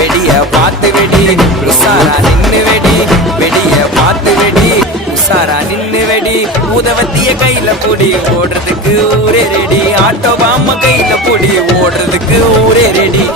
வெடிய பார்த்து வெடி உசாரா நின்னு வெடி வெடிய பார்த்து வெடி உசாரா நின்னு வெடி ஊதவத்திய கையில பொடி ஓடுறதுக்கு ஊரே ரெடி ஆட்டோ பாம கையில பொடி ஓடுறதுக்கு ஊரே ரெடி